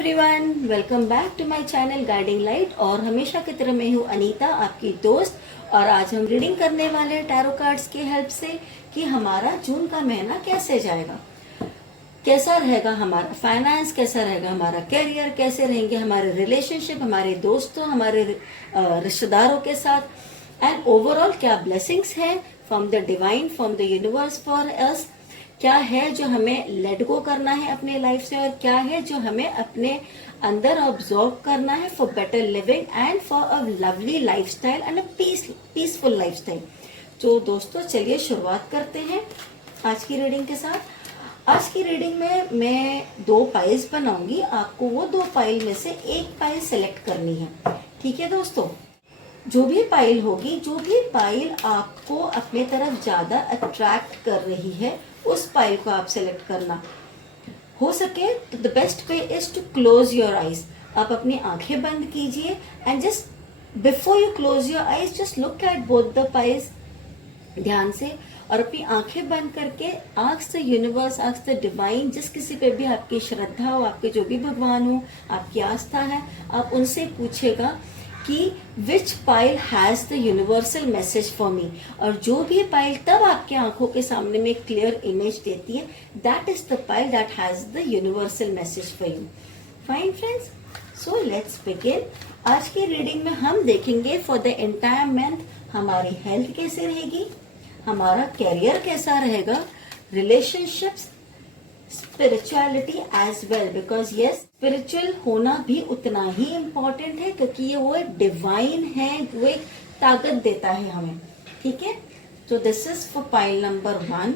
Everyone, welcome back to my channel Guiding Light. और हमेशा की तरह मैं हूँ अनीता, आपकी दोस्त। और आज हम रीडिंग करने वाले हैं टैरो कार्ड्स की हेल्प से कि हमारा जून का महीना कैसे जाएगा, कैसा रहेगा हमारा फाइनेंस, कैसा रहेगा हमारा करियर, कैसे रहेंगे हमारे रिलेशनशिप, हमारे दोस्तों, हमारे रिश्तेदारों के साथ, एंड ओवरऑल क्या ब्लेसिंग्स है from the divine, from the universe for us. क्या है जो हमें लेट गो करना है अपने लाइफ से, और क्या है जो हमें अपने अंदर ऑब्जर्व करना है for better living and for a lovely lifestyle and a peaceful lifestyle. तो दोस्तों चलिए शुरुआत करते हैं आज की रीडिंग के साथ। आज की रीडिंग में मैं 2 पाइल्स बनाऊंगी, आपको वो 2 पाइल में से एक पाइल सेलेक्ट करनी है। ठीक है दोस्तों, जो भी पाइल होगी, जो भी पाइल आपको अपने तरफ ज्यादा अट्रैक्ट कर रही है, उस पाइल को आप सेलेक्ट करना। हो सके तो the best way is to close your eyes. आप अपनी आंखें बंद कीजिए and just before you close your eyes just look at both the piles ध्यान से, और अपनी आंखें बंद करके ask the universe, ask the divine, जिस किसी पे भी आपकी श्रद्धा हो, आपके जो भी भगवान हो, आपकी आस्था है, आप उनसे पूछेगा कि which pile has the universal message for me. और जो भी पाइल तब आपके आंखों के सामने में क्लियर इमेज देती है, that is the pile that has the universal message for you. Fine friends, so let's begin. आज की रीडिंग में हम देखेंगे फॉर द एंटायर मंथ हमारी हेल्थ कैसे रहेगी, हमारा कैरियर कैसा रहेगा, relationships, spirituality as well, because yes spiritual होना भी उतना ही इम्पोर्टेंट है, क्योंकि ये वो एक डिवाइन है, वो एक ताकत देता है हमें। ठीक है, तो this is for pile number 1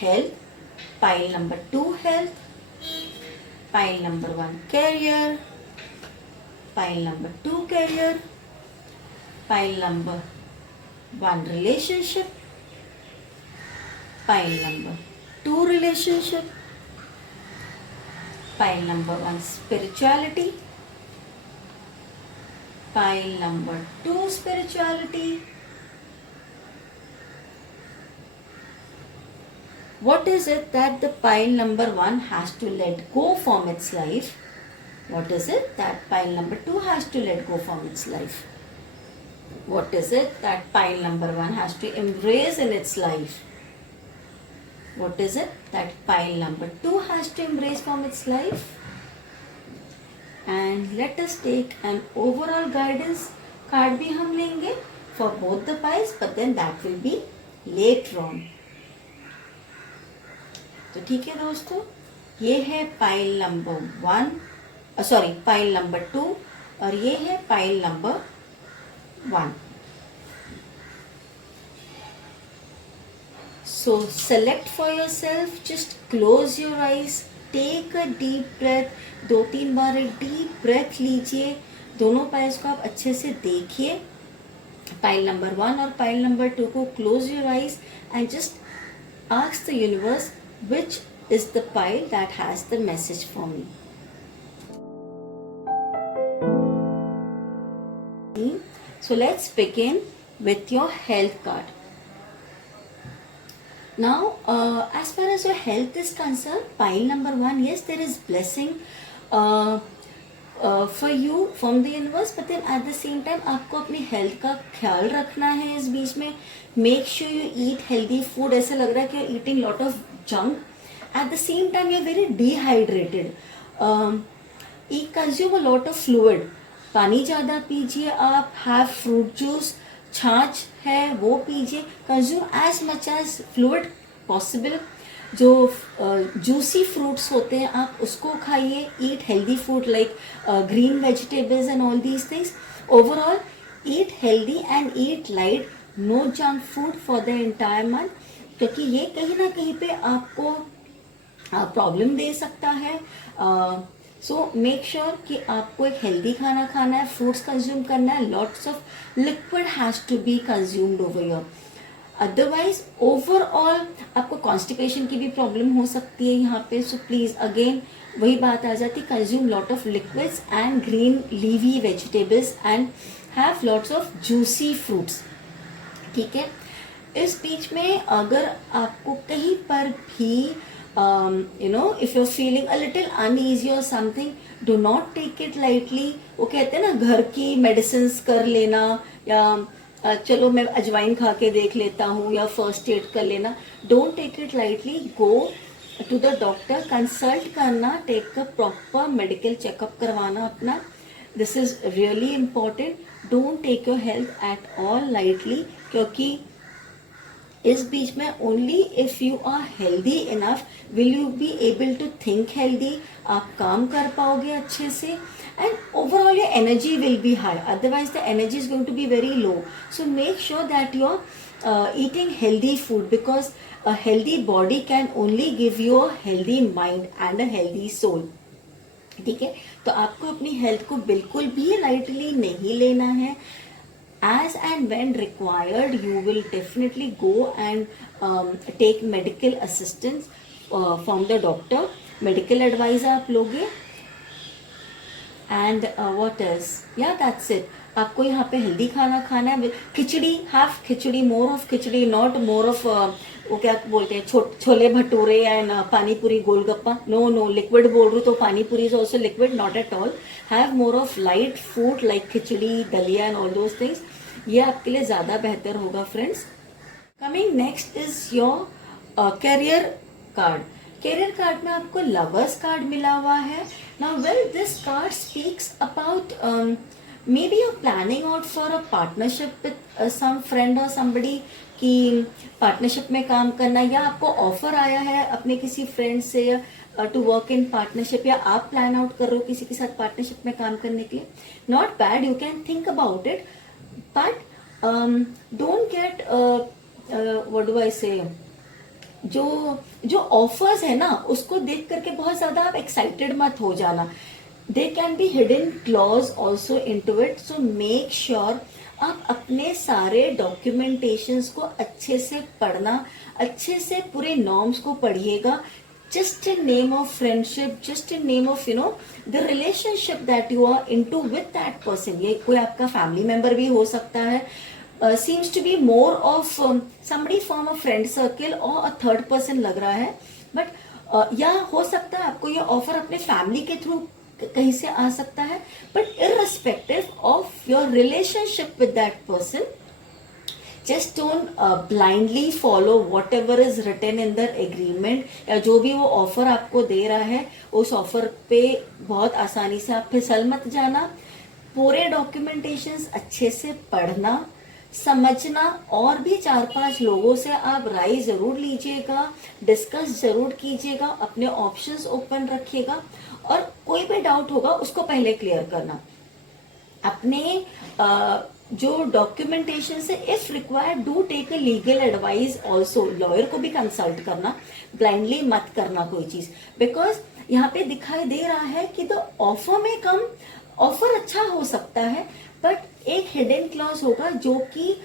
health, pile number 2 health, pile number 1 career, pile number 2 career, pile number 1 relationship, pile number 2 relationship, pile number 1 spirituality, pile number 2 spirituality. What is it that the pile number 1 has to let go from its life? What is it that pile number 2 has to let go from its life? What is it that pile number 1 has to embrace in its life? What is it that pile number 2 has to embrace from its life? And let us take an overall guidance card भी हम लेंगे for both the piles, but then that will be later on. तो ठीक है दोस्तों, ये है pile number 1, pile number 2, और ये है pile number 1. So select for yourself, just close your eyes, take a deep breath. 2-3 बार एक डीप ब्रेथ लीजिए। दोनों पाइल्स को आप अच्छे से देखिए, पाइल नंबर 1 और पाइल नंबर 2 को। Close your eyes and just ask the universe which is the pile that has the message for me. So let's begin with your health card. Now, as far as your health is concerned, pile number 1, yes, there is blessing for you from the universe, but then at the same time आपको अपनी health का ख्याल रखना है इस बीच में। Make sure you eat healthy food. ऐसा लग रहा है कि you're eating lot of junk. At the same time, you're very dehydrated. Consume a lot of fluid. पानी ज़्यादा पीजिए आप, हैव फ्रूट जूस, छाछ है वो पीजिए। Consume as much as fluid possible. जो जूसी फ्रूट्स होते हैं आप उसको खाइए। Eat healthy food like green vegetables and all these things. Overall eat healthy and eat light, no junk food for the entire month, क्योंकि ये कहीं ना कहीं पे आपको प्रॉब्लम दे सकता है। सो मेक श्योर कि आपको एक हेल्दी खाना खाना है, फ्रूट्स कंज्यूम करना है, lots of liquid has to be consumed over your. Otherwise overall आपको कॉन्स्टिपेशन की भी प्रॉब्लम हो सकती है यहाँ पे। सो प्लीज अगेन वही बात आ जाती, consume lot of liquids and green leafy vegetables and have lots of juicy fruits. ठीक है, इस बीच में अगर आपको कहीं पर भी if you're feeling a little uneasy or something, do not take it lightly. वो कहते हैं ना घर की मेडिसिन्स कर लेना, या चलो मैं अजवाइन खा के देख लेता हूँ, या फर्स्ट एड कर लेना. Don't take it lightly. Go to the doctor, consult करना, take a proper medical checkup करवाना अपना. This is really important. Don't take your health at all lightly, क्योंकि इस बीच में only if you are healthy enough will you be able to think healthy. आप काम कर पाओगे अच्छे से, and overall your energy will be high. Otherwise the energy is going to be very low. So make sure that you are eating healthy food, because a healthy body can only give you a healthy mind and a healthy soul. ठीक है, तो आपको अपनी health को बिल्कुल भी lightly नहीं लेना है. As and when required, you will definitely go and take medical assistance from the doctor. Medical advice आप लोगे. And what else? Yeah, that's it. आपको यहाँ पे हेल्दी खाना खाना है. Khichdi, have khichdi, more of khichdi, not more of वो क्या बोलते हैं, छोले भटूरे एंड पानी पूरी गोलगप्पा. नो, लिक्विड बोल रही हूँ तो pani puri is also liquid, not at all. Have more of light food like khichdi, daliya and all those things. ये आपके लिए ज्यादा बेहतर होगा friends. Coming next is your career card. Career card में आपको लवर्स कार्ड मिला हुआ है. Now well, this card speaks about maybe you're planning out for a partnership with some friend और समबडी, कि पार्टनरशिप में काम करना, या आपको ऑफर आया है अपने किसी फ्रेंड से टू वर्क इन पार्टनरशिप, या आप प्लान आउट कर रहे हो किसी के साथ पार्टनरशिप में काम करने के लिए. Not bad, you can think about it. But don't get what do I say, जो ऑफर्स है ना उसको देख करके बहुत ज्यादा आप एक्साइटेड मत हो जाना. They can be hidden clause also into it. So make sure आप अपने सारे डॉक्यूमेंटेशंस को अच्छे से पढ़ना, अच्छे से पूरे नॉर्म्स को पढ़िएगा. just in name of friendship, just in name of the relationship that you are into with that person. ये कोई आपका फैमिली मेंबर भी हो सकता है. seems to be more of somebody from a friend circle or a third person लग रहा है. but या हो सकता है आपको ये ऑफर अपने फैमिली के थ्रू कहीं से आ सकता है. but irrespective of your relationship with that person, just don't blindly follow whatever is written in the agreement, या जो भी वो ऑफर आपको दे रहा है उस ऑफर पे बहुत आसानी से आप फिसल मत जाना. पूरे डॉक्यूमेंटेशंस अच्छे से पढ़ना, समझना, और भी 4-5 लोगों से आप राय जरूर लीजिएगा, डिस्कस जरूर कीजिएगा, अपने ऑप्शंस ओपन रखिएगा, और कोई भी डाउट होगा उसको पहले क्लियर करना. अपने जो डॉक्यूमेंटेशन से if required do take a legal advice also. Lawyer को भी कंसल्ट करना, ब्लाइंडली मत करना कोई चीज. बिकॉज यहाँ पे दिखाई दे रहा है कि द ऑफर में कम ऑफर अच्छा हो सकता है, बट एक हिडन क्लॉज होगा जो कि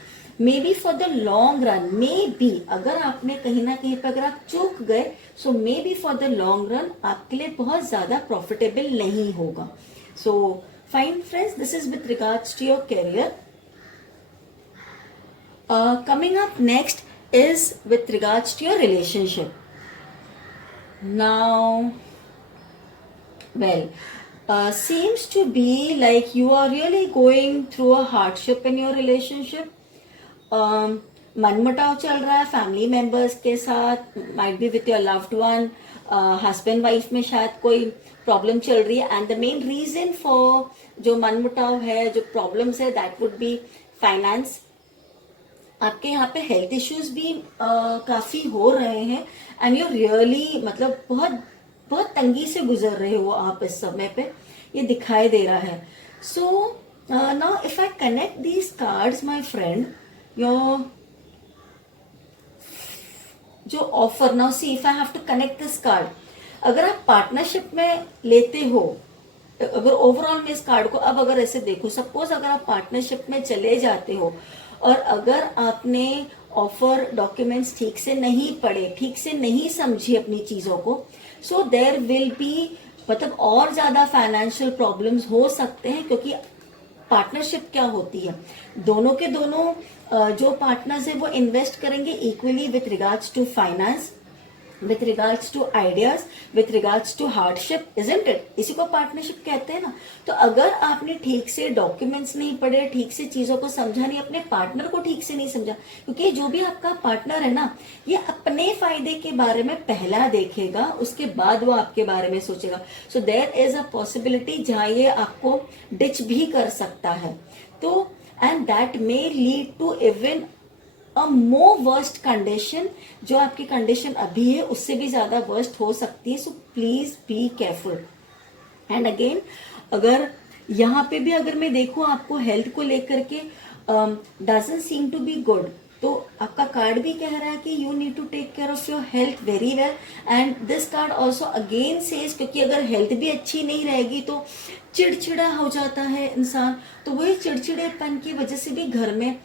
may be for the long run, may be अगर आपने कहीं ना कहीं पे अगर आप चूक गए, so maybe for the long run आपके लिए बहुत ज्यादा प्रॉफिटेबल नहीं होगा. सो fine friends, this is with regards to your career. Coming up next is with regards to your relationship. Now, well, seems to be like you are really going through a hardship in your relationship. मनमुटाव चल रहा है family members के साथ, might be with your loved one, husband wife में शायद कोई problem चल रही है. And the main reason for जो मनमुटाव है, जो प्रॉब्लम्स है, दैट वुड बी फाइनेंस. आपके यहाँ पे हेल्थ इश्यूज भी काफी हो रहे हैं, एंड यू रियली मतलब बहुत बहुत तंगी से गुजर रहे हो आप इस समय पे, ये दिखाई दे रहा है. So now if I connect these cards my friend, your जो offer, now see if I have to connect this card, अगर आप पार्टनरशिप में लेते हो, अगर ओवरऑल में इस कार्ड को अब अगर ऐसे देखो, सपोज अगर आप पार्टनरशिप में चले जाते हो और अगर आपने ऑफर डॉक्यूमेंट्स ठीक से नहीं पढ़े, ठीक से नहीं समझी अपनी चीजों को, सो देयर विल बी मतलब और ज्यादा फाइनेंशियल प्रॉब्लम्स हो सकते हैं. क्योंकि पार्टनरशिप क्या होती है, दोनों के दोनों जो पार्टनर्स है वो इन्वेस्ट करेंगे equally with regards to finance. with regards to ideas, with regards to hardship, isn't it? इसी को पार्टनरशिप कहते हैं ना। तो अगर आपने ठीक से डॉक्यूमेंट्स नहीं पढ़े, ठीक से चीजों को समझा नहीं, अपने पार्टनर को ठीक से नहीं समझा, क्योंकि जो भी आपका पार्टनर है ना, ये अपने फायदे के बारे में पहला देखेगा, उसके बाद वो आपके बारे में सोचेगा। So there is a possibility जहां ये आपको डिच भी कर सकता है। तो and that may lead to even a more worst condition, जो आपकी कंडीशन अभी है उससे भी ज्यादा वर्स्ट हो सकती है। So please be careful. And again, अगर यहाँ पे भी अगर मैं देखूं आपको हेल्थ को लेकर के doesn't seem to be good, तो आपका कार्ड भी कह रहा है कि you need to take care of your health very well. And this card also again says, क्योंकि अगर हेल्थ भी अच्छी नहीं रहेगी तो चिड़चिड़ा हो जाता है इंसान, तो वही चिड़चिड़ेपन की वजह से भी घर में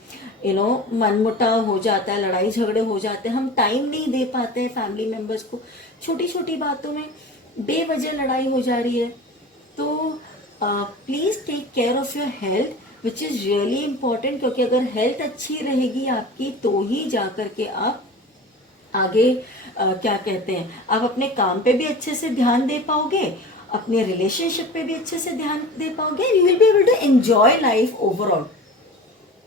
मनमुटाव हो जाता है, लड़ाई झगड़े हो जाते हैं, हम टाइम नहीं दे पाते हैं फैमिली मेंबर्स को, छोटी छोटी बातों में बेवजह लड़ाई हो जा रही है। तो please take care of your health which is really important, क्योंकि अगर हेल्थ अच्छी रहेगी आपकी तो ही जाकर के आप आगे क्या कहते हैं, आप अपने काम पे भी अच्छे से ध्यान दे पाओगे, अपने रिलेशनशिप पे भी अच्छे से ध्यान दे पाओगे, you will be able to enjoy life overall.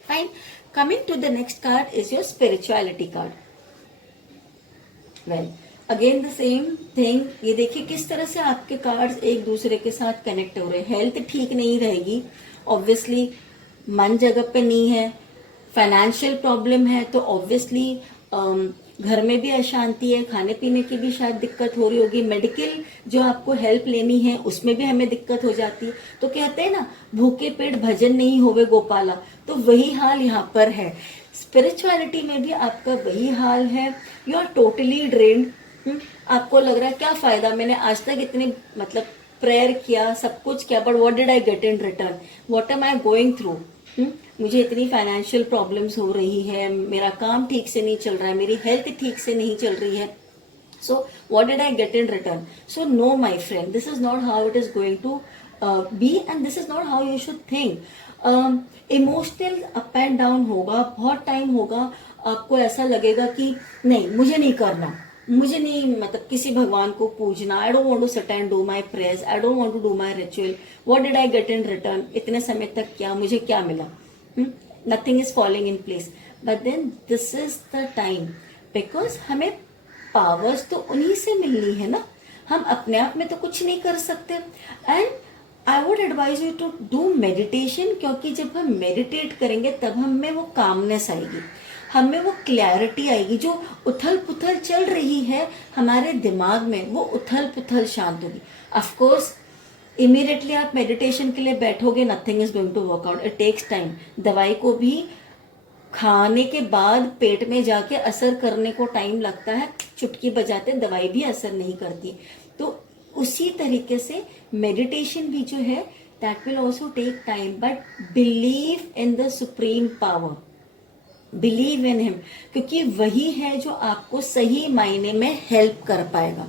Fine, coming to the next card is your spirituality card. Well, again the same thing, ये देखिए किस तरह से आपके कार्ड्स एक दूसरे के साथ कनेक्ट हो रहे हैं। हेल्थ ठीक नहीं रहेगी, ऑब्वियसली मन जगह पे नहीं है, फाइनेंशियल प्रॉब्लम है तो ऑब्वियसली घर में भी अशांति है, खाने पीने की भी शायद दिक्कत हो रही होगी, मेडिकल जो आपको हेल्प लेनी है उसमें भी हमें दिक्कत हो जाती है। तो कहते हैं ना, भूखे पेट भजन नहीं होवे गोपाला, तो वही हाल यहाँ पर है। स्पिरिचुअलिटी में भी आपका वही हाल है, यू आर टोटली ड्रेन्ड। आपको लग रहा है क्या फायदा, मैंने आज तक इतने प्रेयर किया, सब कुछ किया, but what did I get in return, what am I going through, मुझे इतनी फाइनेंशियल प्रॉब्लम्स हो रही है, मेरा काम ठीक से नहीं चल रहा है, मेरी हेल्थ ठीक से नहीं चल रही है, so what did I get in return. So no my friend, this is not how it is going to be and this is not how you should think. Emotional up and down होगा, बहुत time होगा, आपको ऐसा लगेगा कि नहीं मुझे नहीं करना, मुझे नहीं किसी भगवान को पूजना, I don't want to sit and do my prayers, I don't want to do my ritual, what did I get in return, इतने समय तक क्या मुझे क्या मिला, nothing is falling in place. But then this is the time, because हमें powers तो उन्हीं से मिलनी है ना, हम अपने आप में तो कुछ नहीं कर सकते। And I would advise you to do meditation, क्योंकि जब हम मेडिटेट करेंगे तब हमें वो कामनेस आएगी, हमें वो क्लैरिटी आएगी, जो उथल पुथल चल रही है हमारे दिमाग में वो उथल पुथल शांत होगी। ऑफ कोर्स इमीडिएटली आप मेडिटेशन के लिए बैठोगे, nothing is going to work out, it takes time. दवाई को भी खाने के बाद पेट में जाके असर करने को टाइम लगता है, चुटकी बजाते दवाई भी असर नहीं करती। तो उसी तरीके से मेडिटेशन भी जो है that will also take time, but believe in the supreme power, believe in him, क्योंकि वही है जो आपको सही मायने में हेल्प कर पाएगा।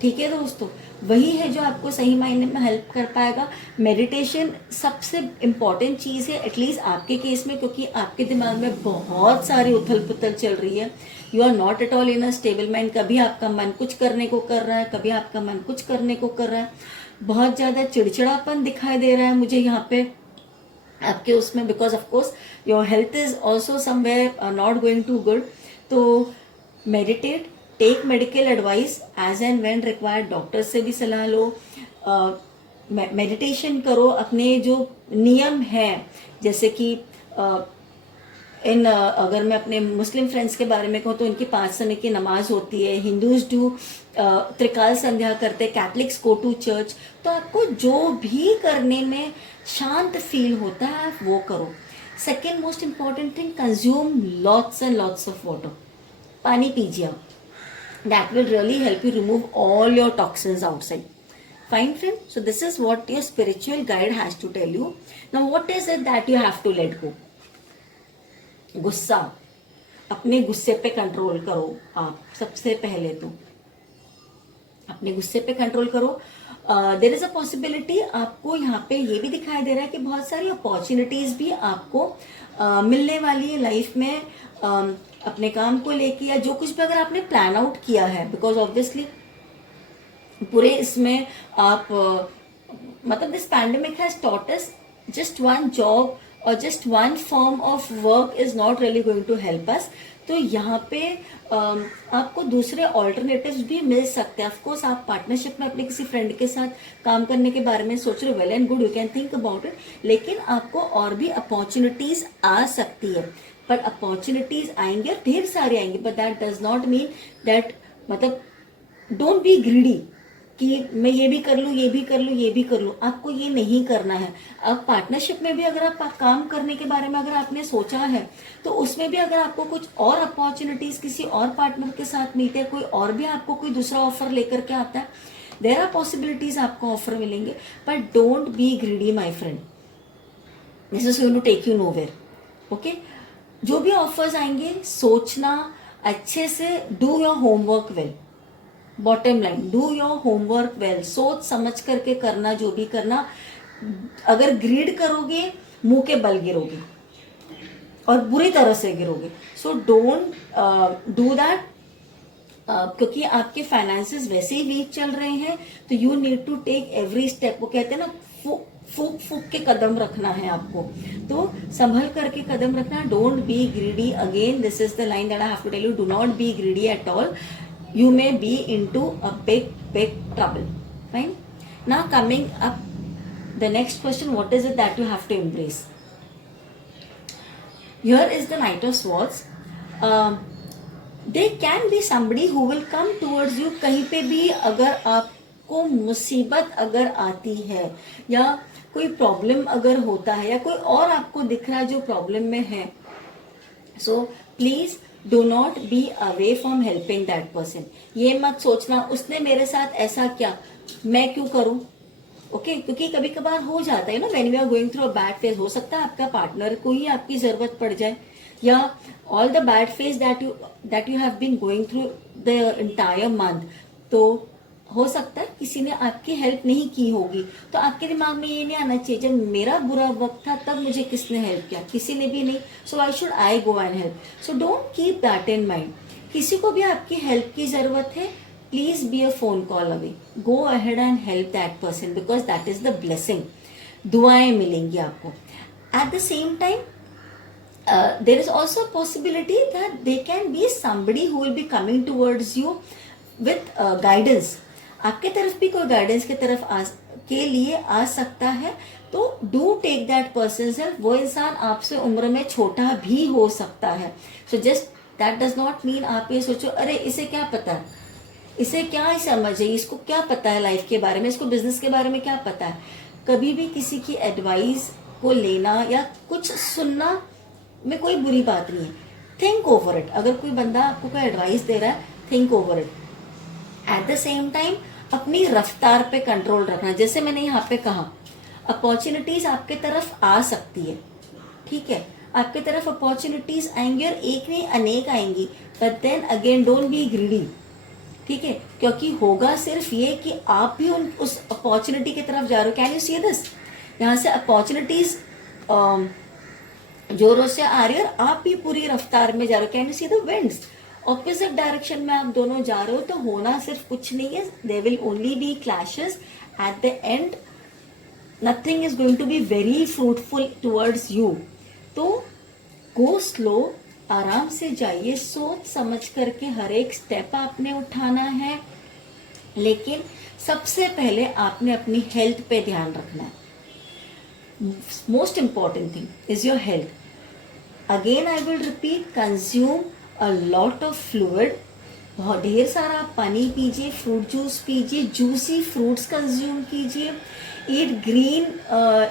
ठीक है दोस्तों, वही है जो आपको सही मायने में हेल्प कर पाएगा। मेडिटेशन सबसे इम्पॉर्टेंट चीज़ है, एटलीस्ट आपके केस में, क्योंकि आपके दिमाग में बहुत सारी उथल पुथल चल रही है, you are not at all in a stable mind. कभी आपका मन कुछ करने को कर रहा है, कभी आपका मन कुछ करने को कर रहा है, बहुत ज़्यादा चिड़चिड़ापन दिखाई दे रहा है मुझे यहाँ पे आपके उसमें, because of course your health is also somewhere not going to good. तो meditate, take medical advice as and when required, doctor से भी सलाह लो, मेडिटेशन करो, अपने जो नियम है जैसे कि अगर मैं अपने मुस्लिम फ्रेंड्स के बारे में कहूँ तो इनकी 5 समय की नमाज होती है, हिंदूज डू त्रिकाल संध्या करते, कैथलिक्स गो टू चर्च। तो आपको जो भी करने में शांत फील होता है आप वो करो। Second most important thing, consume lots and lots of water, पानी पीजिए आप, that will really help you remove all your toxins outside. Fine friend, so this is what your spiritual guide has to tell you. Now what is it that you have to let go? गुस्सा, अपने गुस्से पे control करो आप, सबसे पहले तो अपने गुस्से पे कंट्रोल करो। देयर इज अ पॉसिबिलिटी, आपको यहाँ पे ये भी दिखाई दे रहा है कि बहुत सारी अपॉर्चुनिटीज भी आपको मिलने वाली है लाइफ में, अपने काम को लेके या जो कुछ भी अगर आपने प्लान आउट किया है, बिकॉज ऑब्वियसली पूरे इसमें आप मतलब this pandemic has taught us just one job और just one form of work is not really going to help us. तो यहाँ पे आपको दूसरे ऑल्टरनेटिव्स भी मिल सकते हैं। ऑफकोर्स आप पार्टनरशिप में अपने किसी फ्रेंड के साथ काम करने के बारे में सोच रहे हो, well and good, you can think about it, लेकिन आपको और भी अपॉर्चुनिटीज आ सकती है। पर अपॉर्चुनिटीज आएंगे, ढेर सारी आएंगे, but that does not mean that, मतलब डोंट बी ग्रीडी कि मैं ये भी कर लूँ, ये भी कर लूँ, ये भी कर लूँ। आपको ये नहीं करना है। अब पार्टनरशिप में भी अगर आप काम करने के बारे में अगर आपने सोचा है, तो उसमें भी अगर आपको कुछ और अपॉर्चुनिटीज किसी और पार्टनर के साथ मिलते हैं, कोई और भी आपको कोई दूसरा ऑफर लेकर के आता है, देयर आर पॉसिबिलिटीज आपको ऑफर मिलेंगे, but don't be greedy my friend, this is going to take you nowhere. Okay, जो भी ऑफर्स आएंगे सोचना अच्छे से, do your homework well. Bottom line, do your homework well, सोच समझ करके करना जो भी करना। अगर ग्रीड करोगे मुंह के बल गिरोगे और बुरी तरह से गिरोगे। सो डोंट डू दैट, क्योंकि आपके फाइनेंसेस वैसे ही वीक चल रहे हैं, तो you need to take every step. वो कहते हैं ना, फूक फूक के कदम रखना है आपको, तो संभल करके कदम रखना। Don't be greedy, again this is the line that I have to tell you, do not be greedy at all. You may be into a big trouble. Fine. Now coming up, the next question, what is it that you have to embrace? Here is the Knight of Swords. There can be somebody who will come towards you. कहीं पे भी अगर आपको मुसीबत अगर आती है या कोई प्रॉब्लम अगर होता है या कोई और आपको दिख रहा है जो प्रॉब्लम में है, so please do not be away from helping that person. ये मत सोचना उसने मेरे साथ ऐसा क्या, मैं क्यों करूं. ओके, क्योंकि कभी कभार हो जाता है ना, when we are going through a bad phase, हो सकता है आपका पार्टनर को ही आपकी जरूरत पड़ जाए, या all the bad phase that you have been going through the entire month, तो हो सकता है किसी ने आपकी हेल्प नहीं की होगी. तो आपके दिमाग में ये नहीं आना चाहिए जब मेरा बुरा वक्त था तब मुझे किसने हेल्प किया, किसी ने भी नहीं, so why should I go and help. So don't keep that in mind. किसी को भी आपकी हेल्प की जरूरत है, please be a phone call away, go ahead and help that person, because that is the blessing. दुआएं मिलेंगी आपको. At the same time there is also a possibility that there can be somebody who will be coming towards you with guidance. आपके तरफ भी कोई guidance के तरफ के लिए आ सकता है, तो do take that person help. वो इंसान आपसे उम्र में छोटा भी हो सकता है, so just that does not mean आप ये सोचो अरे इसे क्या पता है, इसे क्या समझ है, इसको क्या पता है लाइफ के बारे में, इसको बिजनेस के बारे में क्या पता है. कभी भी किसी की एडवाइस को लेना या कुछ सुनना में कोई बुरी बात नहीं है. Think over it. अगर कोई बंदा आपको कोई एडवाइस दे रहा है, think over it. At the same time अपनी रफ्तार पे कंट्रोल रखना. जैसे मैंने यहाँ पे कहा, अपॉर्चुनिटीज आपके तरफ आ सकती है, ठीक है, आपके तरफ अपॉर्चुनिटीज आएंगी और एक नहीं अनेक आएंगी, but then again don't be greedy, ठीक है, क्योंकि होगा सिर्फ ये कि आप भी उस अपॉर्चुनिटी की तरफ जा रहे हो. कैन यू सी दिस, यहाँ से अपॉर्चुनिटीज जोरों से आ रही है और आप भी पूरी रफ्तार में जा रहे हो. Can you see the winds, opposite direction में आप दोनों जा रहे हो, तो होना सिर्फ कुछ नहीं है, there will only be clashes. At the end nothing is going to be very fruitful towards you. तो गो स्लो, आराम से जाइए, सोच समझ करके हर एक स्टेप आपने उठाना है, लेकिन सबसे पहले आपने अपनी हेल्थ पे ध्यान रखना है. Most important thing is your health. Again I will repeat, consume a lot of fluid. बहुत ढेर सारा पानी पीजिए, फ्रूट जूस पीजिए, जूसी फ्रूट्स कंज्यूम कीजिए, eat green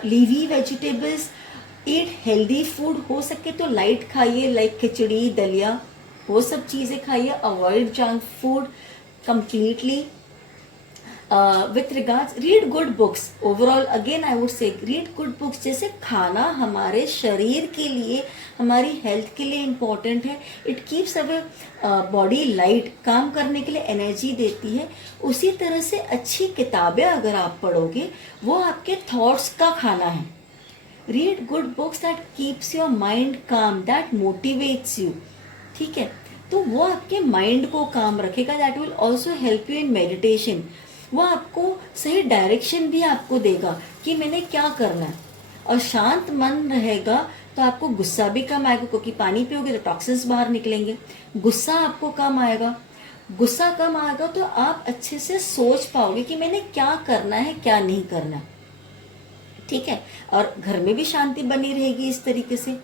leafy vegetables, eat healthy food. हो सके तो लाइट खाइए, लाइक खिचड़ी, दलिया, वो सब चीज़ें खाइए. Avoid junk food completely. with regards, read good books. Overall again I would say read good books. जैसे खाना हमारे शरीर के लिए, हमारी हेल्थ के लिए इम्पोर्टेंट है, it keeps our body light, काम करने के लिए एनर्जी देती है, उसी तरह से अच्छी किताबें अगर आप पढ़ोगे वो आपके थॉट्स का खाना है. Read good books that keeps your mind काम, दैट मोटिवेट्स यू, ठीक है, तो वो आपके माइंड को काम रखेगा, that will also help you in meditation, वो आपको सही डायरेक्शन भी आपको देगा कि मैंने क्या करना है, और शांत मन रहेगा तो आपको गुस्सा भी कम आएगा, क्योंकि पानी पियोगे तो टॉक्सिन्स बाहर निकलेंगे, गुस्सा आपको कम आएगा, गुस्सा कम आएगा तो आप अच्छे से सोच पाओगे कि मैंने क्या करना है क्या नहीं करना, ठीक है, और घर में भी शांति बनी रहेगी इस तरीके से,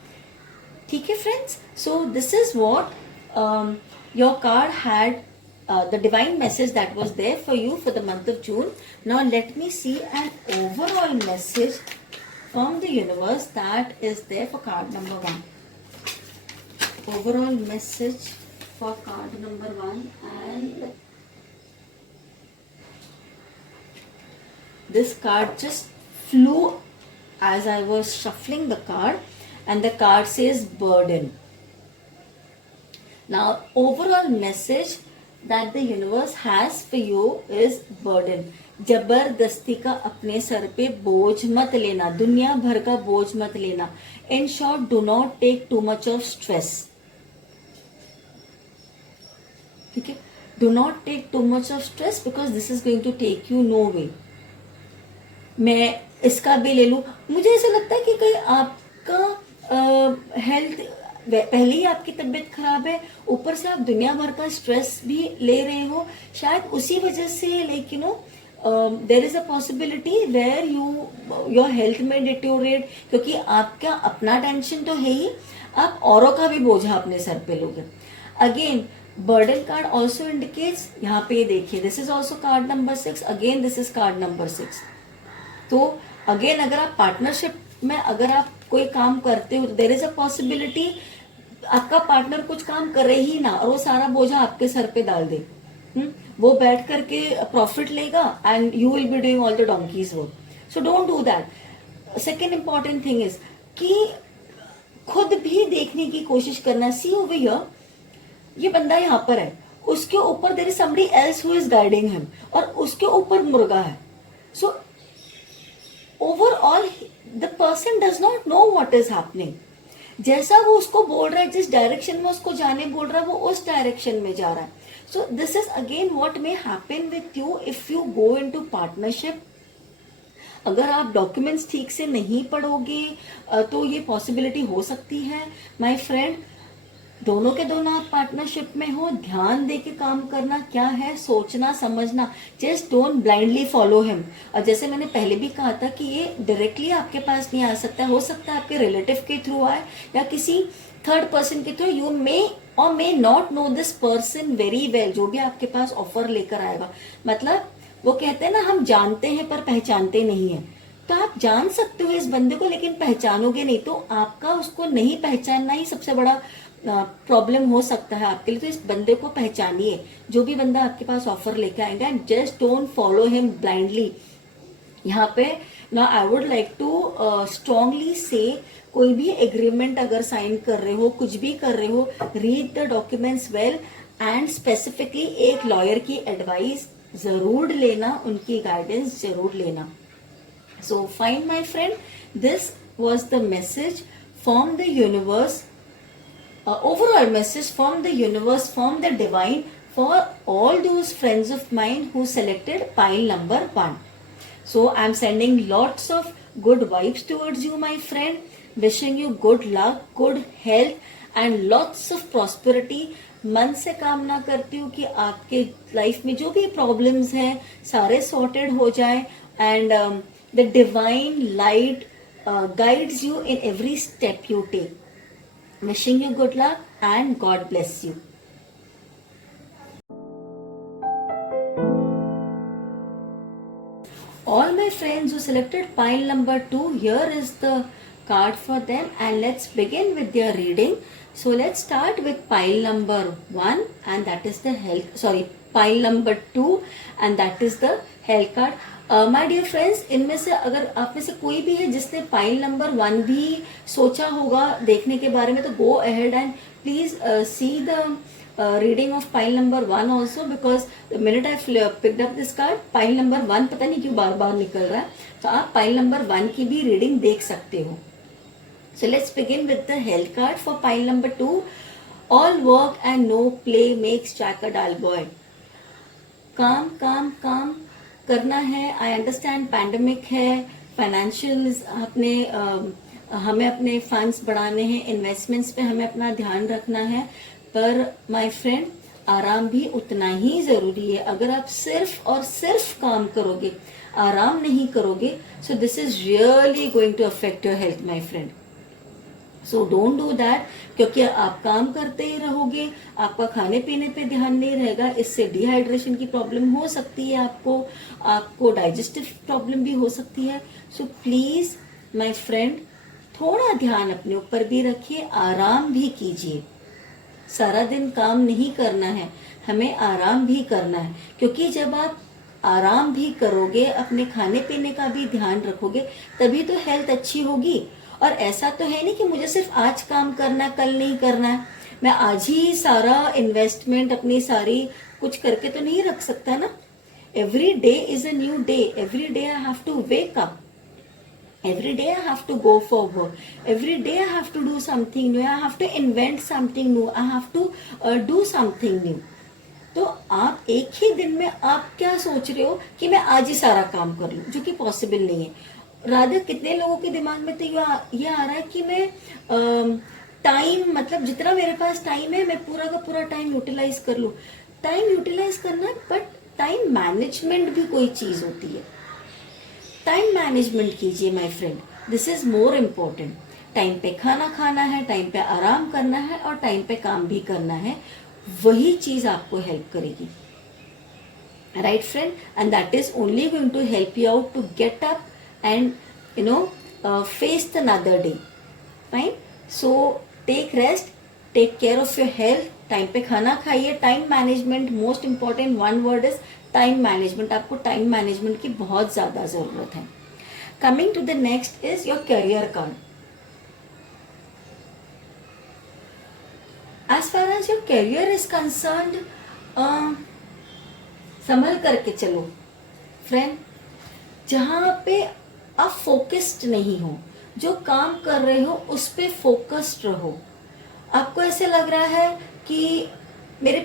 ठीक है friends. So this is what your card had the divine message that was there for you for the month of June. Now let me see an overall message from the universe that is there for card number 1. Overall message for card number 1, and this card just flew as I was shuffling the card, and the card says burden. Now overall message that the universe has for you is burden. जबरदस्ती का अपने sir पे बोझ मत लेना, दुनिया भर का बोझ मत लेना. In short, do not take too much of stress. ठीक है, do not take too much of stress because this is going to take you nowhere. मैं इसका भी ले लूं, मुझे ऐसा लगता है कि कहीं आपका हेल्थ, पहले ही आपकी तबीयत खराब है, ऊपर से आप दुनिया भर का स्ट्रेस भी ले रहे हो, शायद उसी वजह से, like you know, there is a possibility where your health may deteriorate, क्योंकि आपका अपना टेंशन तो है ही, आप औरों का भी बोझा अपने सर पे लोगे. Again burden card also indicates, यहाँ पे देखिए, this is also card number 6, again this is called number 6. तो अगेन अगर आप पार्टनरशिप में अगर आप कोई काम करते हो, देयर इज अ पॉसिबिलिटी आपका पार्टनर कुछ काम करे ही ना और वो सारा बोझा आपके सर पे डाल दे. वो बैठ करके प्रॉफिट लेगा and you will be doing all the donkey's work. So don't do that. Second important thing is कि खुद भी देखने की कोशिश करना. सी ओवर हियर, ये बंदा यहाँ पर है, उसके ऊपर there is somebody else who is guiding him, और उसके ऊपर मुर्गा है. So overall the person does not know what is happening. जैसा वो उसको बोल रहा है, जिस डायरेक्शन में उसको जाने बोल रहा है, वो उस डायरेक्शन में जा रहा है. सो this is again what may happen with you if you go into partnership. अगर आप डॉक्यूमेंट्स ठीक से नहीं पढ़ोगे तो ये पॉसिबिलिटी हो सकती है माय फ्रेंड. दोनों के दोनों आप पार्टनरशिप में हो, ध्यान दे के काम करना, क्या है सोचना समझना. Just don't blindly follow him. और जैसे मैंने पहले भी कहा था कि ये डायरेक्टली आपके पास नहीं आ सकता, हो सकता है आपके रिलेटिव के थ्रू आए या किसी थर्ड पर्सन के थ्रू. यू मे और may not know this person very well, जो भी आपके पास ऑफर लेकर आएगा. मतलब वो कहते हैं ना, हम जानते हैं पर पहचानते नहीं है. तो आप जान सकते हो इस बंदे को, लेकिन पहचानोगे नहीं. तो आपका उसको नहीं पहचानना ही सबसे बड़ा प्रॉब्लम हो सकता है आपके लिए. तो इस बंदे को पहचानिए, जो भी बंदा आपके पास ऑफर लेके आएगा, and just don't follow him blindly. यहाँ पे ना I would like to strongly say, कोई भी एग्रीमेंट अगर साइन कर रहे हो, कुछ भी कर रहे हो, read the documents well, and specifically एक लॉयर की एडवाइस जरूर लेना, उनकी गाइडेंस जरूर लेना. So fine my friend, this was the message from the universe. Overall message from the universe, from the divine, for all those friends of mine who selected pile number 1. So I'm sending lots of good vibes towards you, my friend. Wishing you good luck, good health and lots of prosperity. मन से कामना करती हूँ कि आपके life में जो भी प्रॉब्लम्स हैं सारे सॉर्टेड हो जाए, and the divine light guides you in every step you take. Wishing you good luck and God bless you. All my friends who selected pile number 2, here is the card for them, and let's begin with their reading. So let's start with pile number 1, and that is the health, pile number 2, and that is the health card. My dear friends, इनमें से अगर आप में से कोई भी है जिसने पाइल नंबर 1 भी सोचा होगा देखने के बारे में, तो go ahead and please see the reading of pile number 1 also, because the minute I picked up this card, pile number 1 पता नहीं क्यों बार बार निकल रहा है. तो आप पाइल नंबर 1 की भी रीडिंग देख सकते हो. So let's begin with the health card for pile number 2. All work and no play makes Jack a dull boy. काम काम काम करना है. आई अंडरस्टैंड पैंडमिक है, फाइनेंशियल्स अपने हमें अपने फंड्स बढ़ाने हैं, इन्वेस्टमेंट्स पे हमें अपना ध्यान रखना है, पर माय फ्रेंड आराम भी उतना ही जरूरी है. अगर आप सिर्फ और सिर्फ काम करोगे, आराम नहीं करोगे, so this is really going to affect your health my friend. So don't do that, क्योंकि आप काम करते ही रहोगे, आपका खाने पीने पे ध्यान नहीं रहेगा. इससे डिहाइड्रेशन की प्रॉब्लम हो सकती है, आपको डाइजेस्टिव प्रॉब्लम भी हो सकती है. सो प्लीज माय फ्रेंड, थोड़ा ध्यान अपने ऊपर भी रखिए, आराम भी कीजिए. सारा दिन काम नहीं करना है, हमें आराम भी करना है, क्योंकि जब आप आराम भी करोगे, अपने खाने पीने का भी ध्यान रखोगे, तभी तो हेल्थ अच्छी होगी. और ऐसा तो है नहीं कि मुझे सिर्फ आज काम करना है, कल नहीं करना है. मैं आज ही सारा इन्वेस्टमेंट अपनी सारी कुछ करके तो नहीं रख सकता ना. Every day is a new day. Every day I have to wake up. Every day I have to go for work. Every day I have to do something new. I have to invent something new. I have to do something new. तो आप एक ही दिन में आप क्या सोच रहे हो कि मैं आज ही सारा काम कर लूं, जो कि पॉसिबल नहीं है. राधे कितने लोगों के दिमाग में तो ये आ रहा है कि मैं टाइम, मतलब जितना मेरे पास टाइम है मैं पूरा का पूरा टाइम यूटिलाइज कर लूं. टाइम यूटिलाइज करना, बट टाइम मैनेजमेंट भी कोई चीज होती है. टाइम मैनेजमेंट कीजिए my friend, this is more important. Time पे खाना खाना है, टाइम पे आराम करना है और टाइम पे काम भी करना है. वही चीज आपको हेल्प करेगी, right friend. And that is only going to help you out to get up and face the another day. Fine. So take rest, take care of your health. Time पे खाना खाइए. Time management, most important one word is time management. आपको time management की बहुत ज्यादा जरूरत है. Coming to the next is your career card. As far as your career is concerned, संभल करके चलो फ्रेंड. जहां पे आप फोकस्ड नहीं हो, जो काम कर रहे हो उस पे फोकस्ड रहो. आपको ऐसे लग रहा है कि मेरे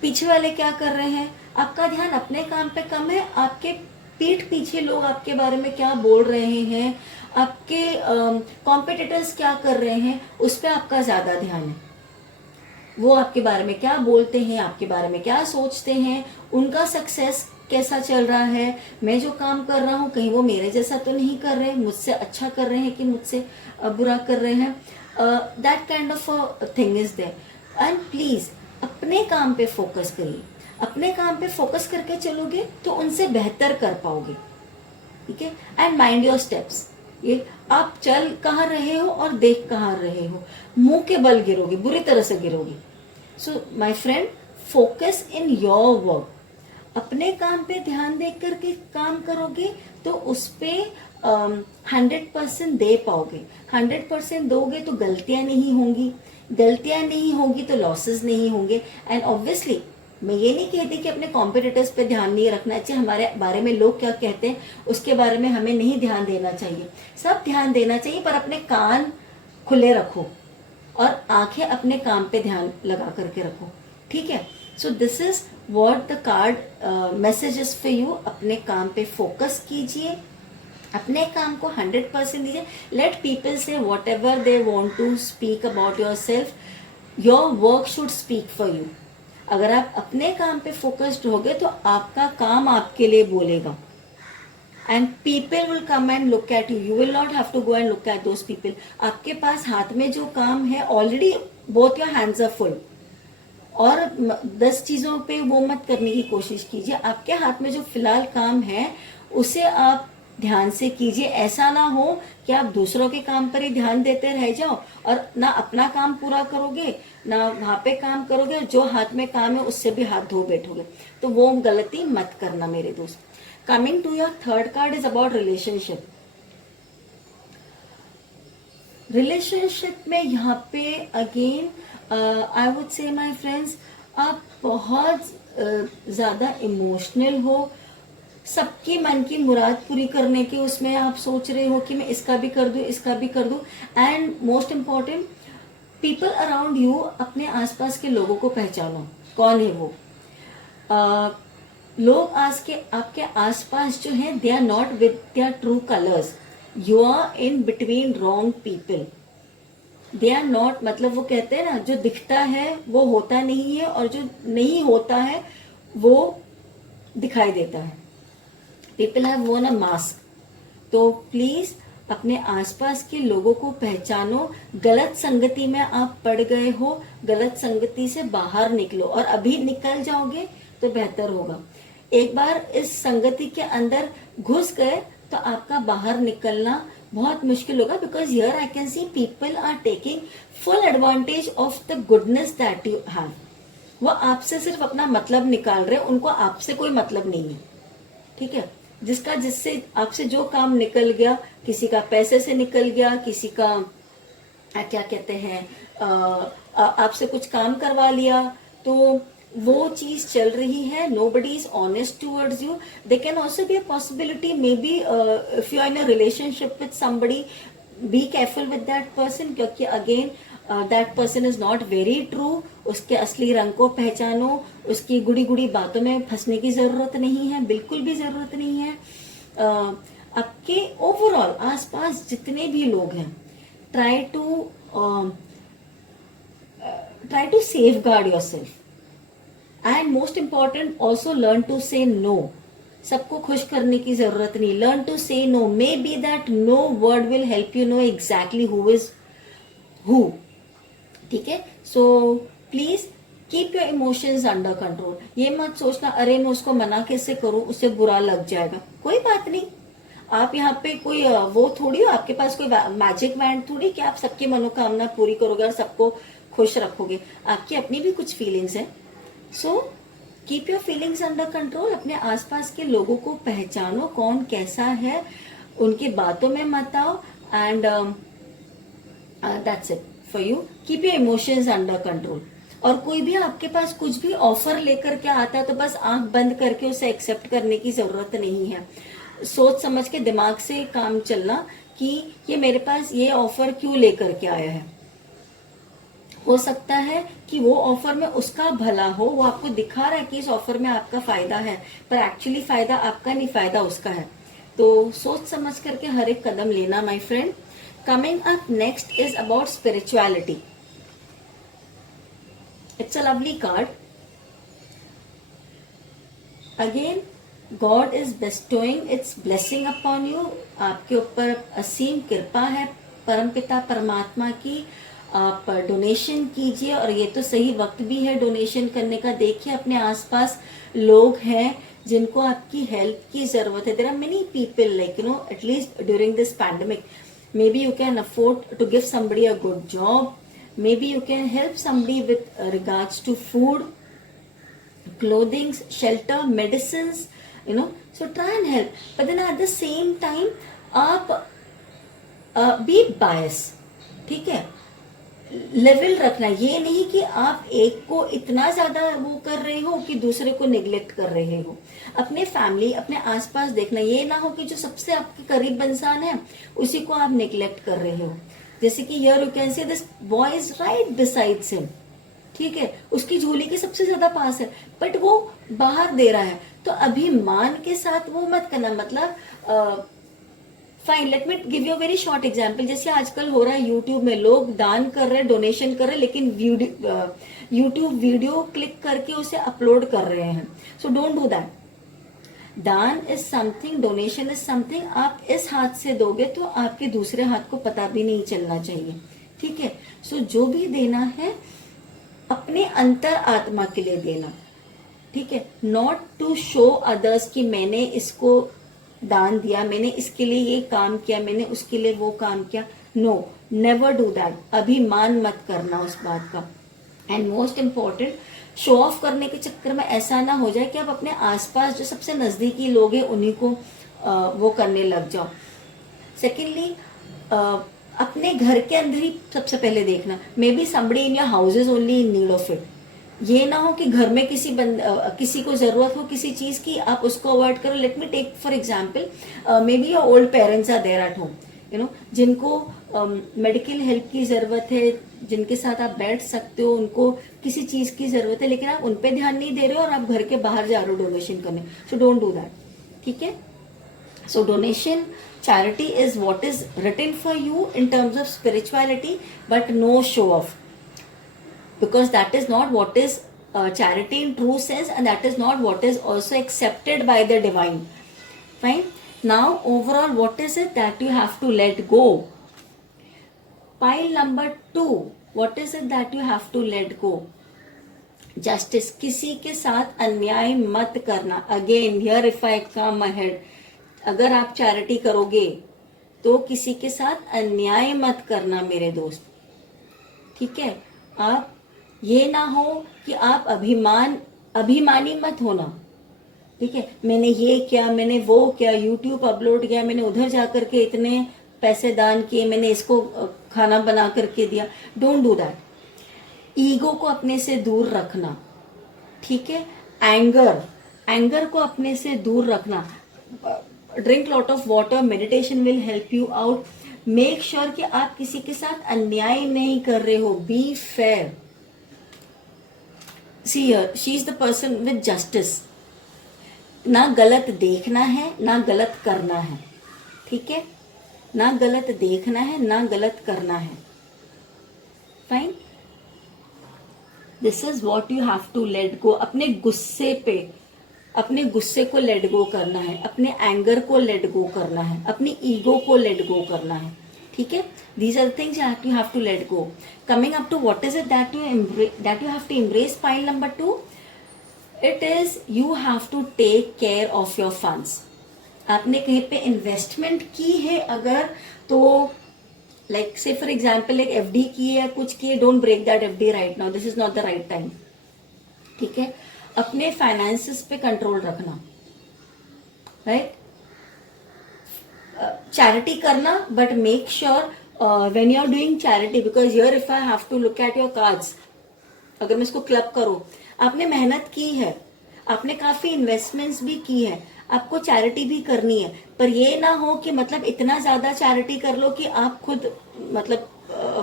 पीछे वाले क्या कर रहे हैं, आपका ध्यान अपने काम पे कम है, आपके पीठ पीछे लोग आपके बारे में क्या बोल रहे हैं, आपके कॉम्पिटिटर्स क्या कर रहे हैं, उस पे आपका ज्यादा ध्यान है. वो आपके बारे में क्या बोलते हैं, आपके बारे में क्या सोचते हैं, उनका सक्सेस कैसा चल रहा है, मैं जो काम कर रहा हूँ कहीं वो मेरे जैसा तो नहीं कर रहे, मुझसे अच्छा कर रहे हैं कि मुझसे बुरा कर रहे हैं. That kind of thing is there. And please अपने काम पे फोकस करिए. अपने काम पे फोकस करके चलोगे तो उनसे बेहतर कर पाओगे. ठीक है. And mind your steps. ये आप चल कहाँ रहे हो और देख कहाँ रहे हो. मुंह के बल गिरोगे, बुरी तरह से गिरोगे. So my friend, focus in your work. अपने काम पे ध्यान दे करके काम करोगे तो उस पे 100% दे पाओगे. 100% दोगे तो गलतियां नहीं होंगी. गलतियां नहीं होगी तो लॉसेस नहीं होंगे. एंड ऑब्वियसली मैं ये नहीं कहती कि अपने कॉम्पिटिटर्स पे ध्यान नहीं रखना चाहिए, हमारे बारे में लोग क्या कहते हैं उसके बारे में हमें नहीं ध्यान देना चाहिए. सब ध्यान देना चाहिए, पर अपने कान खुले रखो और आंखें अपने काम पे ध्यान लगा करके रखो. ठीक है. सो this is what the card messages for you. अपने काम पे फोकस कीजिए, अपने काम को 100% दीजिए. Let people say whatever they want to speak about yourself. Your work should speak for you. अगर आप अपने काम पे फोकस्ड होगे तो आपका काम आपके लिए बोलेगा. And people will come and look at you. You will not have to go and look at those people. आपके पास हाथ में जो काम है already, both your hands are full. और 10 चीजों पे वो मत करने की कोशिश कीजिए. आपके हाथ में जो फिलहाल काम है उसे आप ध्यान से कीजिए. ऐसा ना हो कि आप दूसरों के काम पर ही ध्यान देते रह जाओ और ना अपना काम पूरा करोगे ना वहां पे काम करोगे, और जो हाथ में काम है उससे भी हाथ धो बैठोगे. तो वो गलती मत करना मेरे दोस्त. Coming to your third card is about relationship. Relationship में यहाँ पे again I would say my friends, आप बहुत ज्यादा इमोशनल हो. सबकी मन की मुराद पूरी करने के उसमें आप सोच रहे हो कि मैं इसका भी कर दूं, इसका भी कर दूं। And most important, people around you, अपने आसपास के लोगों को पहचानो, कौन है वो। लोग आज के आपके आसपास जो हैं, they are not with their true colours, you are in between wrong people. They are not, मतलब वो कहते हैं ना, जो दिखता है वो होता नहीं है, और जो नहीं होता है वो दिखाई देता है। पीपल हैव वोन अ मास्क। तो प्लीज अपने आसपास के लोगों को पहचानो। गलत संगति में आप पड़ गए हो, गलत संगति से बाहर निकलो, और अभी निकल जाओगे तो बेहतर होगा। एक बार इस संगति के अंदर घुस गए तो आपका बाहर निकलना बहुत मुश्किल होगा, because here I can see people are taking full advantage of the goodness that you have. वो आपसे सिर्फ अपना मतलब निकाल रहे, उनको आपसे कोई मतलब नहीं है, ठीक है। जिससे आपसे जो काम निकल गया, किसी का पैसे से निकल गया, किसी का क्या कहते हैं, आपसे कुछ काम करवा लिया, तो वो चीज चल रही है। Nobody is honest towards you. They can also be a possibility, may be if you are in a relationship with somebody, be careful with that person, क्योंकि again that person is not very true. उसके असली रंग को पहचानो, उसकी गुड़ी गुड़ी बातों में फंसने की जरूरत नहीं है, बिल्कुल भी जरूरत नहीं है। आपके ओवरऑल आसपास जितने भी लोग हैं, try to safeguard yourself, and most important also learn to say no. सबको खुश करने की जरूरत नहीं, learn to say no. Maybe that no word will help you know exactly who is who, ठीक है। So please keep your emotions under control. ये मत सोचना अरे मैं उसको मना कैसे करूं, उससे बुरा लग जाएगा। कोई बात नहीं, आप यहाँ पे कोई वो थोड़ी हो, आपके पास कोई मैजिक बैंड थोड़ी कि आप सबकी मनोकामना पूरी करोगे और सबको खुश रखोगे। आपकी अपनी भी कुछ फीलिंग्स हैं। So keep your feelings under control. अपने आसपास के लोगों को पहचानो, कौन कैसा है, उनकी बातों में मत आओ, and that's it for you. Keep your emotions under control. और कोई भी आपके पास कुछ भी ऑफर लेकर के आता है तो बस आंख बंद करके उसे एक्सेप्ट करने की जरूरत नहीं है। सोच समझ के दिमाग से काम चलना कि ये मेरे पास ये ऑफर क्यों लेकर के आया है। हो सकता है कि वो ऑफर में उसका भला हो, वो आपको दिखा रहा है कि इस ऑफर में आपका फायदा है, पर एक्चुअली फायदा आपका नहीं, फायदा उसका है। तो सोच समझ करके हर एक कदम लेना my friend. Coming up next is about spirituality. It's a lovely card. Again, God is bestowing its blessing upon you. आपके ऊपर असीम कृपा है परमपिता परमात्मा की। आप डोनेशन कीजिए, और ये तो सही वक्त भी है डोनेशन करने का। देखिए अपने आसपास लोग हैं जिनको आपकी हेल्प की जरूरत है। There are many people, like you know, at least during this pandemic. Maybe you can afford to give somebody a good job. Maybe you can help somebody with regards to food, clothing, shelter, medicines, you know. So try and help. But then at the same time, आप be biased, ठीक है। Level रखना, ये नहीं कि आप एक को इतना ज्यादा वो कर रहे हो कि दूसरे को निग्लेक्ट कर रहे हो। अपने फैमिली, अपने आसपास देखना, ये ना हो कि जो सबसे आपके करीब इंसान है उसी को आप निग्लेक्ट कर रहे हो। जैसे कि here you can see this boy is right besides him, ठीक है, उसकी झोली के सबसे ज्यादा पास है, बट वो बाहर दे रहा है। तो अभिमान के साथ वो मत करना। मतलब fine, let me give you a very short example. जैसे आजकल हो रहा है यूट्यूब में, लोग दान कर रहे हैं, डोनेशन कर रहे हैं, लेकिन यूट्यूब वीडियो क्लिक करके उसे अपलोड कर रहे हैं। So don't do that. दान is something, donation is something. आप इस हाथ से दोगे तो आपके दूसरे हाथ को पता भी नहीं चलना चाहिए, ठीक है। सो जो भी देना है अपने अंतर आत्मा के लिए देना, ठीक है। नॉट टू शो अदर्स कि मैंने इसको दान दिया, मैंने इसके लिए ये काम किया, मैंने उसके लिए वो काम किया। No, never do that. अभिमान मत करना उस बात का। And most important, show off करने के चक्कर में ऐसा ना हो जाए कि आप अपने आसपास जो सबसे नजदीकी लोग हैं उन्हीं को वो करने लग जाओ। सेकेंडली, अपने घर के अंदर ही सबसे पहले देखना, may be somebody in your house is only in need of it, ये ना हो कि घर में किसी को जरूरत हो किसी चीज की, आप उसको अवॉइड करो. Let me take for example, maybe your old parents are there at home, जिनको मेडिकल हेल्प की जरूरत है, जिनके साथ आप बैठ सकते हो, उनको किसी चीज की जरूरत है, लेकिन आप उन पे ध्यान नहीं दे रहे हो और आप घर के बाहर जा रहे हो डोनेशन करने. सो डोंट डू दैट. ठीक है. So donation, charity is what is written for you in terms of spirituality, but no show off, because that is not what is charity in true sense, and that is not what is also accepted by the divine. Fine. Now overall, what is it that you have to let go? Pile number 2, what is it that you have to let go? Justice. किसी के साथ अन्याय मत करना. Again here if I come ahead, अगर आप charity करोगे तो किसी के साथ अन्याय मत करना मेरे दोस्त. ठीक है. आप ये ना हो कि आप अभिमानी मत होना. ठीक है. मैंने ये किया, मैंने वो किया, यूट्यूब अपलोड किया, मैंने उधर जाकर के इतने पैसे दान किए, मैंने इसको खाना बना करके दिया. Don't do that. ईगो को अपने से दूर रखना. ठीक है. एंगर को अपने से दूर रखना. Drink lot of water, meditation will help you out. Make sure कि आप किसी के साथ अन्याय नहीं कर रहे हो. Be fair. See here, she is the person with justice. ना गलत देखना है ना गलत करना है. ठीक है. ना गलत देखना है ना गलत करना है. Fine. This is what you have to let go. अपने गुस्से को लेट गो करना है, अपने एंगर को लेट गो करना है, अपनी ईगो को लेट गो करना है. ठीक है. These are things you have to let go. Coming up to what is it that you have to embrace. Pile number 2, it is you have to take care of your funds. आपने कहीं पे investment की है अगर, तो like से for example एक FD की है, कुछ की है, don't break that FD right now. This is not the right time. ठीक है. अपने फाइनेंसेस पे कंट्रोल रखना. राइट. चैरिटी करना, but make sure when you are doing charity, because here if I have to look at your cards, अगर मैं इसको club करूं, आपने मेहनत की है, आपने काफी इन्वेस्टमेंट्स भी की है, आपको चैरिटी भी करनी है, पर ये ना हो कि मतलब इतना ज्यादा चैरिटी कर लो कि आप खुद मतलब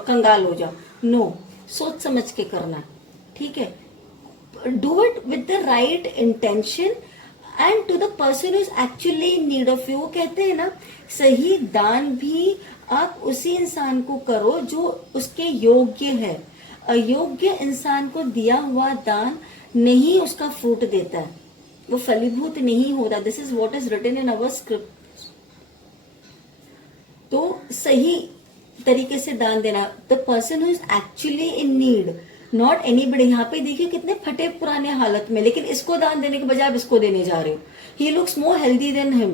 कंगाल हो जाओ. नो. सोच समझ के करना. ठीक है. Do it with the right intention and to the person who is actually in need of you. वो कहते हैं ना, सही दान भी आप उसी इंसान को करो जो उसके योग्य है. अयोग्य इंसान को दिया हुआ दान नहीं उसका फ्रूट देता है, वो फलीभूत नहीं होता. This is what is written in our script. तो सही तरीके से दान देना. The person who is actually in need, not anybody. यहाँ पे देखिए कितने फटे पुराने हालत में, लेकिन इसको दान देने के बजाय आप इसको देने जा रहे हो. He looks more healthy than him.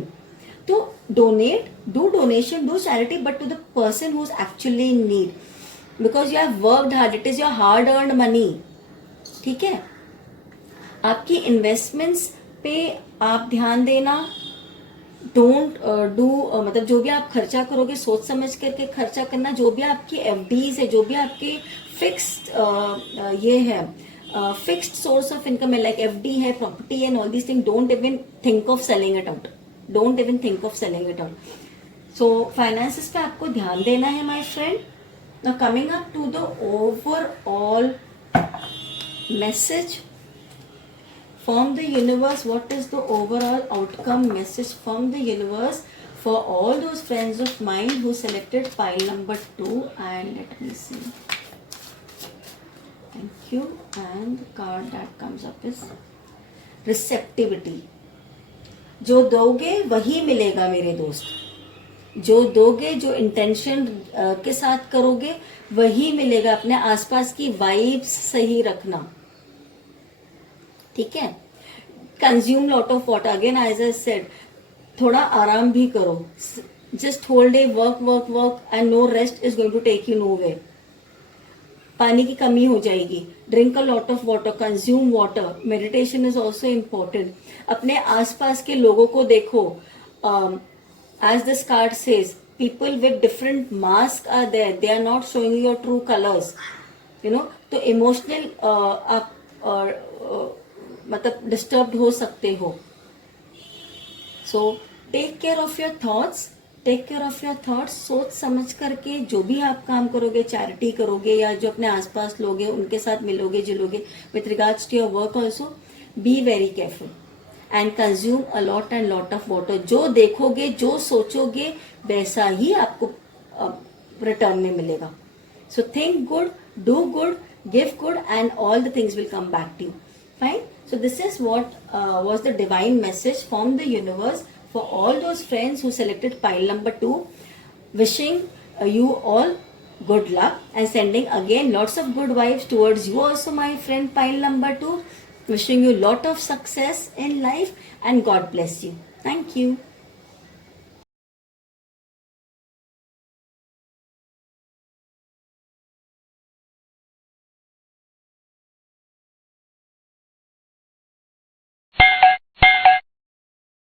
तो donate, do donation, do charity, but to the person who is actually in need, because you have worked hard. It is your hard earned money. ठीक है. आपकी investments पे आप ध्यान देना. Don't do मतलब जो भी आप खर्चा करोगे सोच समझ करके खर्चा करना. जो भी आपकी एफडीज है, जो भी आपके फिक्स्ड ये है, फिक्स्ड सोर्स ऑफ इनकम है, लाइक एफडी है, प्रॉपर्टी है, and all these thing, don't even think of selling it out. Don't even think of selling it out. So finances पे आपको ध्यान देना है my friend. Now coming up to the overall message from the universe. What is the overall outcome message from the universe for all those friends of mine who selected pile number 2? And let me see. Thank you. And the card that comes up is receptivity. जो दोगे वही मिलेगा मेरे दोस्त. जो दोगे, जो intention के साथ करोगे वही मिलेगा. अपने आसपास की वाइब्स सही रखना. ठीक है. Consume lot of water. Again as I said, थोड़ा आराम भी करो. Just whole day work work work and no rest is going to take you no way. पानी की कमी हो जाएगी. Drink a lot of water, consume water. Meditation is also important. अपने आसपास के लोगों को देखो. As this card says, people with different mask are there, they are not showing your true colours. You know, तो इमोशनल और मतलब disturb हो सकते हो. So take care of your thoughts, take care of your thoughts. सोच समझ करके जो भी आप काम करोगे, चैरिटी करोगे या जो अपने आसपास लोग हैं उनके साथ मिलोगे जुलोगे, with regards to your work also, be very careful and consume a lot and lot of water. जो देखोगे, जो सोचोगे, वैसा ही आपको रिटर्न में मिलेगा. So think good, do good, give good, and all the things will come back to you. Fine. So this is what was the divine message from the universe for all those friends who selected pile number 2. Wishing you all good luck and sending again lots of good vibes towards you also, my friend pile number 2. Wishing you lot of success in life and God bless you. Thank you.